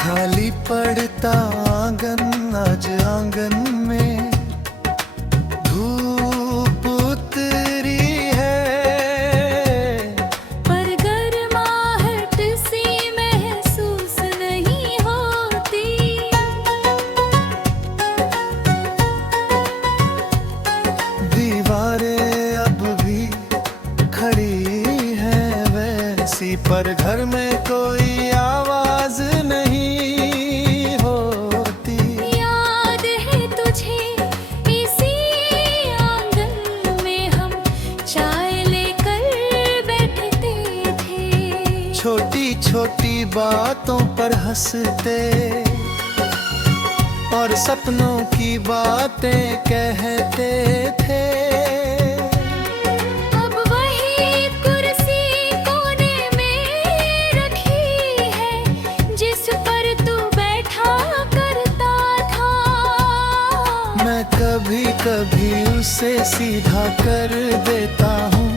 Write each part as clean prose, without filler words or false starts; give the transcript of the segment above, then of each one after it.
खाली पड़ता आंगन, आज आंगन में धूप उतरी है, पर गर्माहट सी महसूस नहीं होती। दीवारें अब भी खड़ी हैं वैसी, पर घर में कोई आवाज नहीं होती। याद है तुझे इसी आंगन में हम चाय लेकर बैठते थे, छोटी छोटी बातों पर हंसते और सपनों की बातें कहते थे। अब वही कुर्सी कोने में रखी है जिस पर तू बैठा करता था। मैं कभी कभी उसे सीधा कर देता हूँ,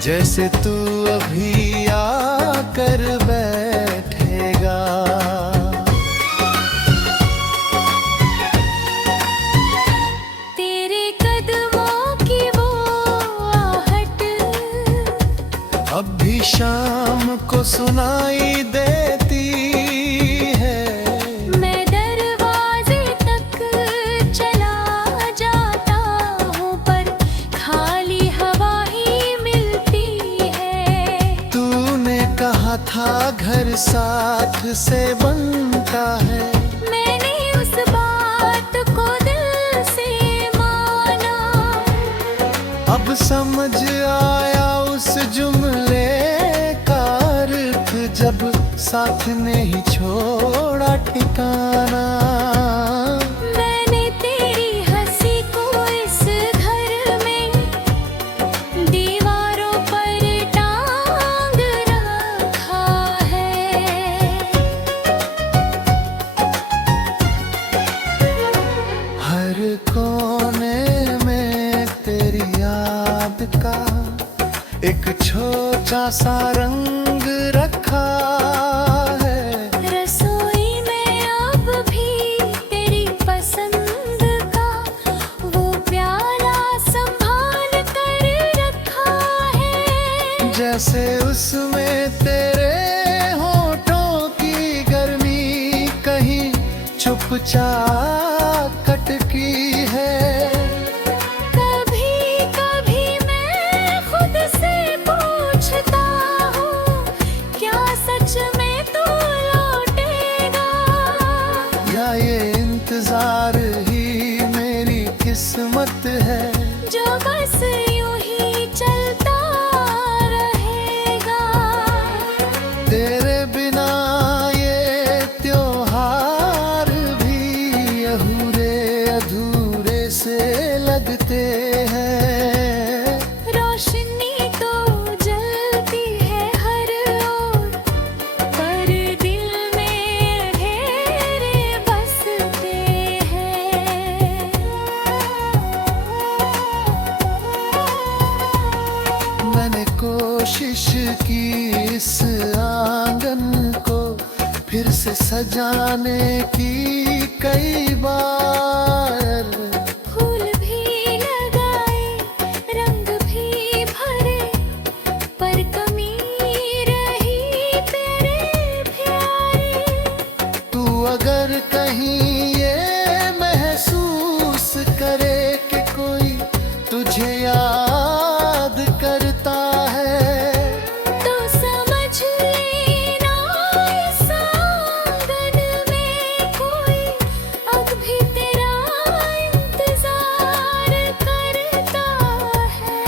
जैसे तू अभी आकर बैठेगा। तेरे कदमों की वो आहट अब भी शाम को सुनाई देती है। मैं दरवाजे तक चला जाता हूँ, पर खाली हवा ही मिलती है। तूने कहा था घर साथ से बनता है, मैंने उस बात को दिल से माना। अब समझ आया उस जुमले का अर्थ, जब साथ ने ही छोड़ा ठिकाना। मैंने तेरी हंसी को इस घर में दीवारों पर टांग रखा है। हर कोने में तेरी याद का एक छोटा सा रंग रखा है। रसोई में अब भी तेरी पसंद का वो प्याला संभाल कर रखा है। जैसे उसमें तेरे होठों की गर्मी कहीं चुपचाप कटकी है। कभी कभी मैं खुद से पूछता हूँ, क्या सच में तू लौटेगा? या ये इंतजार ही मेरी किस्मत है, जो बस यूं ही चलता रहेगा। तेरे बिना ये त्योहार भी अधूरे अधूरे से लगते हैं। रोशनी तो जलती है हर ओर, पर दिल में अंधेरे बसते हैं। मैंने कोशिश की इस आंगन को फिर से सजाने की कई बार। फूल भी लगाए, रंग भी भरे, पर कमी रही तेरे प्यारे। तू अगर कहीं ये महसूस करे कि कोई तुझे याद करता है, तो समझ लेना इस आंगन में कोई अब भी तेरा इंतजार करता है।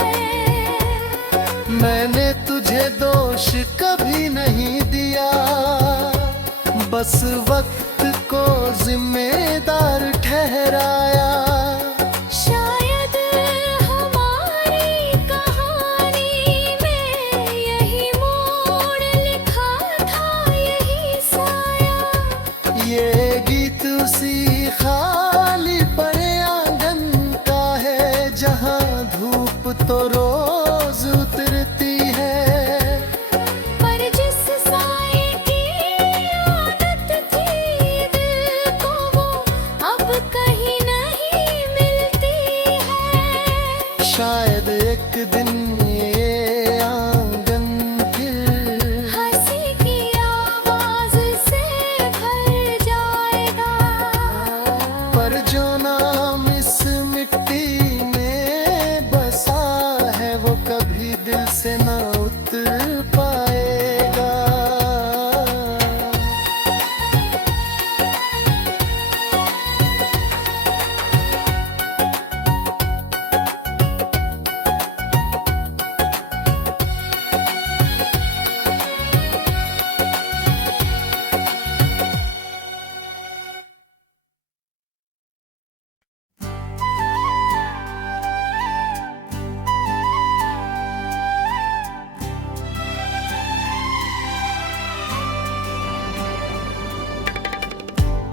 मैंने तुझे दोष कभी नहीं दिया, बस वक्त को जिम्मेदार ठहराया। शायद हमारी कहानी में यही मोड़ लिखा था, यही साया। ये गीत उसी खाली पड़े आंगन का है, जहाँ धूप तो रोज उतरती है। पर जिस साए की आदत थी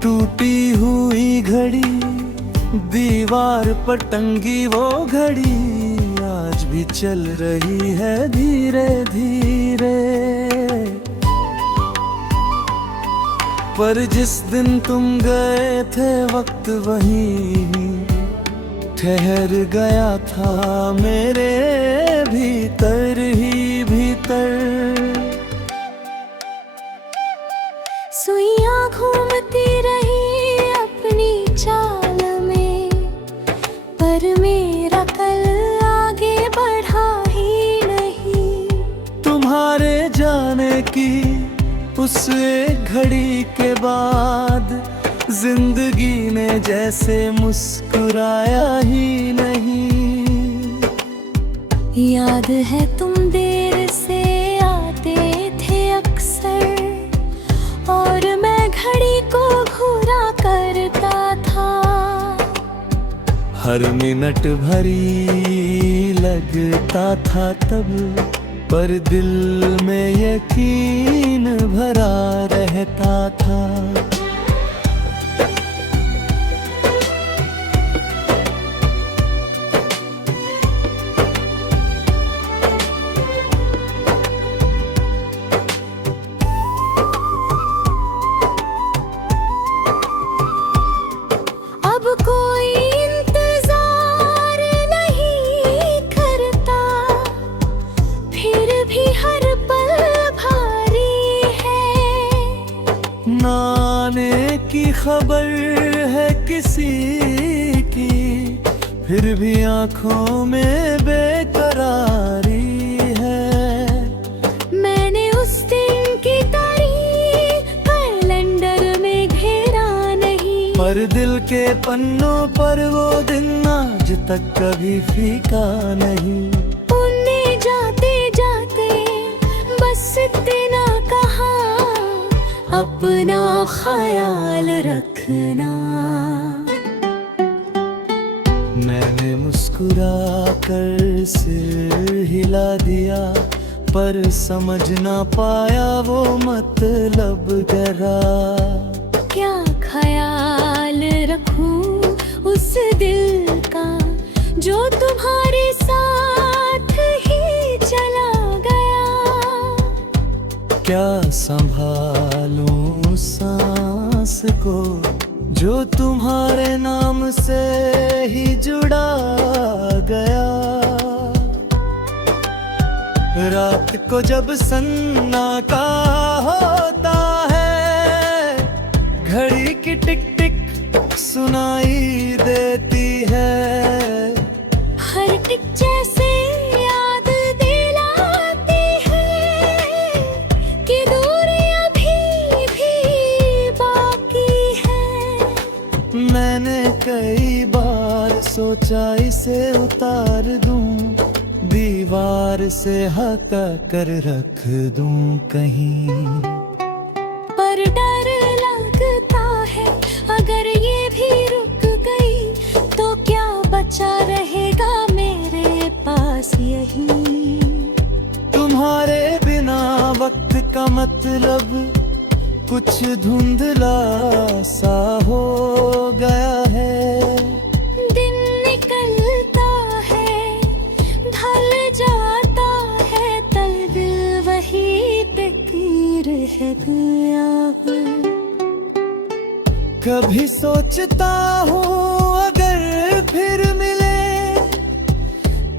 टूटी हुई घड़ी, दीवार पर टंगी वो घड़ी, आज भी चल रही है धीरे धीरे। पर जिस दिन तुम गए थे वक्त वहीं ठहर गया था मेरे भीतर ही भीतर। सुइयां घूमती रही अपनी चाल में, पर मेरा कल आगे बढ़ा ही नहीं। तुम्हारे जाने की उस एक घड़ी के बाद जिंदगी ने जैसे मुस्कुराया ही नहीं। याद है तुम देर से आते थे अक्सर, और मैं घड़ी को घूरा करता था। हर मिनट भरी लगता था तब, पर दिल में यकीन भरा रहता था। अब कोई इंतजार नहीं करता, फिर भी हर पल भारी है। ना आने की खबर है किसी की, फिर भी आंखों में बेकरारी है। मैंने उस दिन की तारीख कैलेंडर में घेरा नहीं, पर दिल के पन्नों पर वो दिन आज तक कभी फीका नहीं। उन्हें जाते जाते बस इतना कहा, अपना ख्याल रखना। मैंने मुस्कुरा कर सिर हिला दिया, पर समझ ना पाया वो मतलब गहरा। क्या ख्याल रखूं उस दिल का जो तुम्हारे साथ ही चला गया। क्या संभालूं सांस को जो तुम्हारे नाम से ही जुड़ा गया। रात को जब सन्नाटा होता है, घड़ी की टिक टिक सुनाई देती है। हर टिक जैसे याद दिलाती है कि दूरी अभी भी बाकी है। मैंने कई बार सोचा इसे उतार दूं, दीवार से हटा कर रख दूं कहीं। पर डर लगता है अगर ये भी रुक गई तो क्या बचा रहेगा मेरे पास यही। तुम्हारे बिना वक्त का मतलब कुछ धुंधला सा हो गया है। दिन निकलता है ढल जाता है, तल दिल वही टिकी रह गया है। कभी सोचता हूँ अगर फिर मिले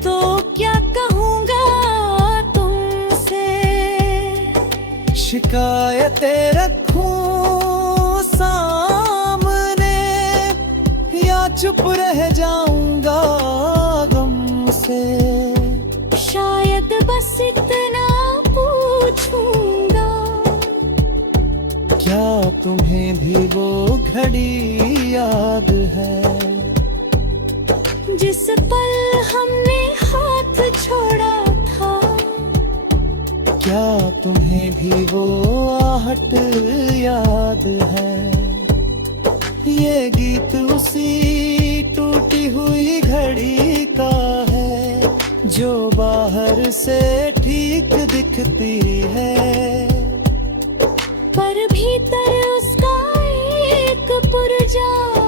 तो क्या कहूँगा तुमसे। शिकायतें रखूं सामने या चुप रह जाऊंगा गम से। शायद बस इतना पूछूंगा, क्या तुम्हें भी वो घड़ी याद है जिस पल हमने हाथ छोड़ा था। क्या तुम्हें भी वो आहट याद है। ये गीत उसी टूटी हुई घड़ी का है जो बाहर से ठीक दिखती है, पर भीतर उसका एक जाओ,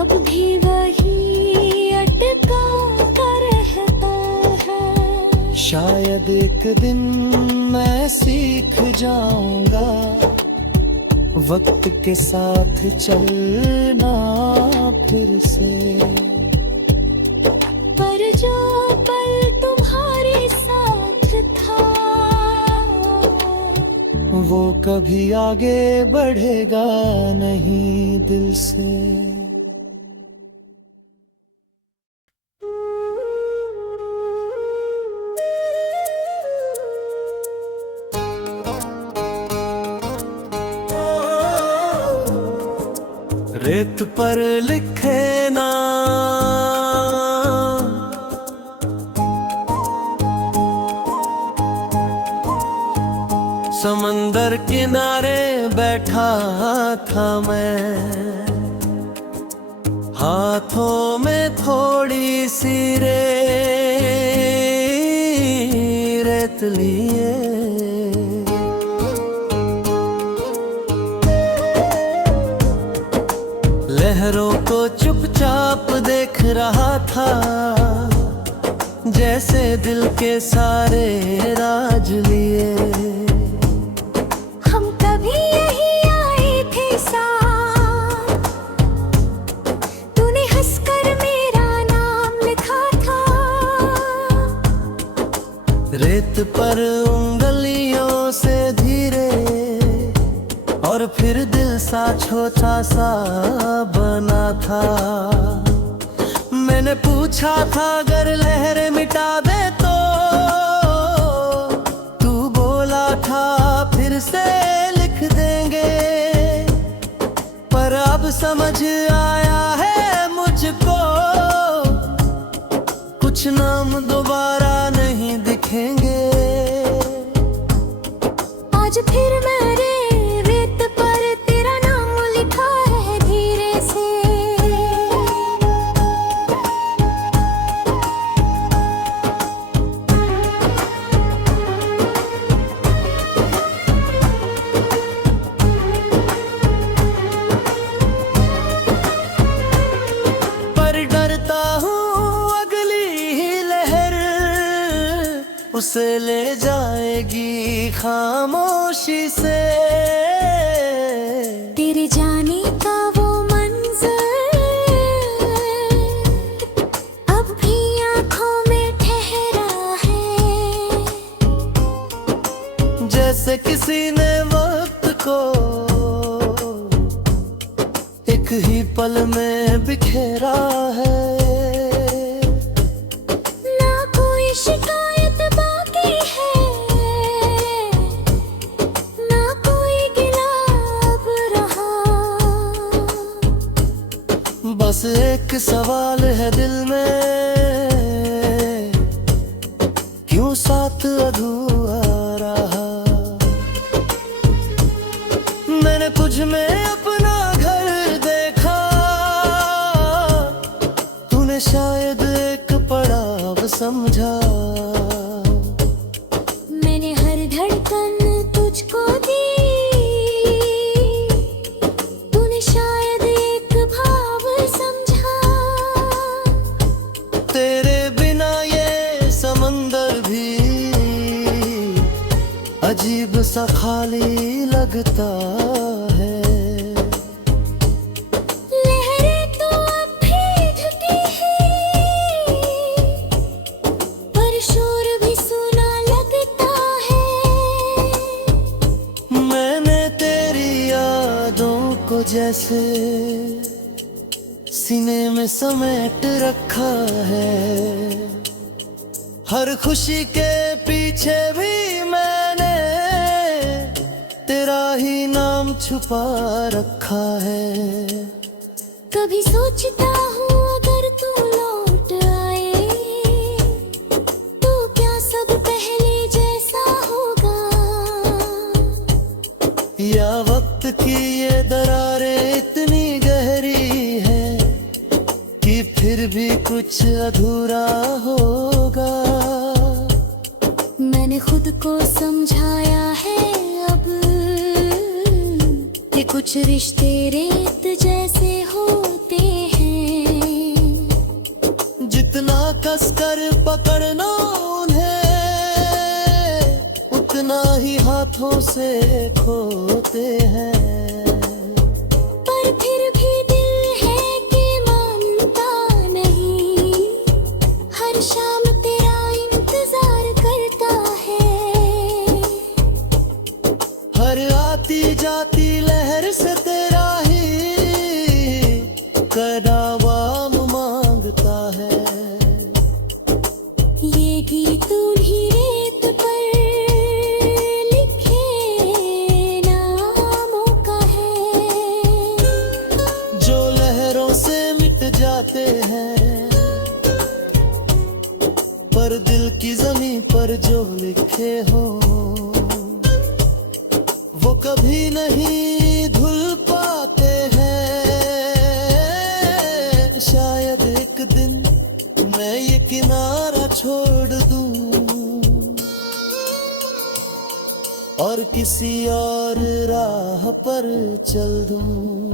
अब भी वही अटका रहता है। शायद एक दिन मैं सीख जाऊंगा वक्त के साथ चलना फिर से। पर जो पल तुम्हारे साथ था, वो कभी आगे बढ़ेगा नहीं दिल से। रेत पर लिखे ना समंदर किनारे बैठा था मैं, हाथों में थोड़ी सी रेत लिए। लहरों को चुपचाप देख रहा था, जैसे दिल के सारे राज लिए। हम कभी यही आए थे साथ, तूने हंसकर मेरा नाम लिखा था। रेत पर उंगलियों से धीरे, और फिर दिल सा छोटा सा बना था। मैंने पूछा था अगर लहरें मिटा दे तो, तू बोला था फिर से लिख देंगे। पर अब समझ आया है मुझको, कुछ नाम दोबारा नहीं दिखेंगे। आज फिर मैंने रेत पर तेरा नाम लिखा है धीरे से। पर डरता हूँ अगली ही लहर उसे ले जाएगी खामोशी से। तेरे जाने का वो मंजर अब भी आँखों में ठहरा है, जैसे किसी ने वक्त को एक ही पल में बिखेरा है। ना कोई शिकायत बाकी है, ना कोई गिला अब रहा। बस एक सवाल है दिल में, क्यों साथ अधूरा रहा। मैंने तुझ में अपना घर देखा, तूने शायद एक पड़ाव समझा। मैंने हर धड़कन तुझको दी, तूने शायद एक भाव समझा। तेरे बिना ये समंदर भी अजीब सा खाली लगता है। लहरें तो अब भी झुकी है, पर शोर भी सुना लगता है। मैंने तेरी यादों को जैसे सीने में समेट रखा है। हर खुशी के पीछे भी मैंने तेरा ही नाम छुपा रखा है। कभी सोचता हूँ अगर तू लौट आए, तो क्या सब पहले जैसा होगा। या वक्त की ये दरारें इतनी गहरी है कि फिर भी कुछ अधूरा होगा। मैंने खुद को समझाया है अब कि कुछ रिश्ते रेत जैसे होते हैं। जितना कसकर पकड़ना उन्हें, उतना ही हाथों से खोते हैं। पर फिर भी दिल है कि मानता नहीं, हर शाम तेरा इंतजार करता है। हर आती जाती लहर से तेरा ही कदावाम मांगता है। ये गीत उन्हीं रेत पर लिखे नामों का है, जो लहरों से मिट जाते हैं, पर दिल की जमीन पर जो लिखे हो वो कभी नहीं धुल पाते हैं। शायद एक दिन मैं ये किनारा छोड़ दूं और किसी और राह पर चल दूं।